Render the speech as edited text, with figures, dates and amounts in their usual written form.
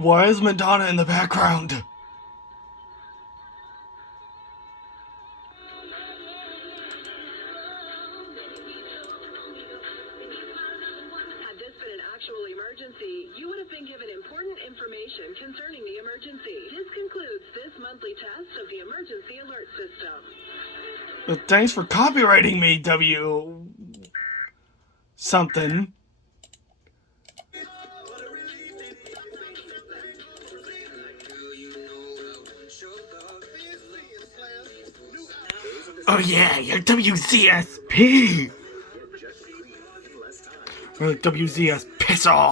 Why is Madonna in the background? Emergency, you would have been given important information concerning the emergency. This concludes this monthly test of the emergency alert system. Thanks for copywriting me, W. Something. Oh yeah, you're WZSP! Or WZS, piss off!